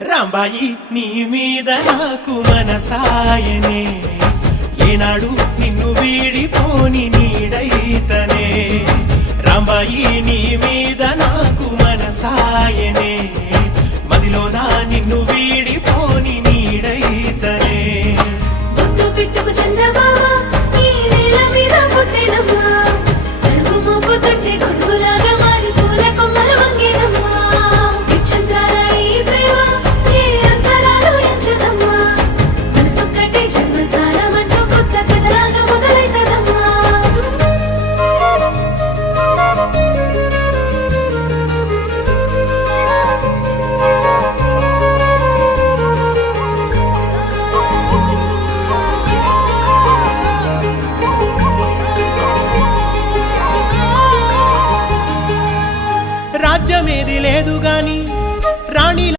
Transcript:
రాంబాయి నీ మీద నాకు మనసాయనే ఏనాడు నిన్ను వీడిపోని నీడైతనే రాంబాయి నీ మీద నాకు మనసాయనే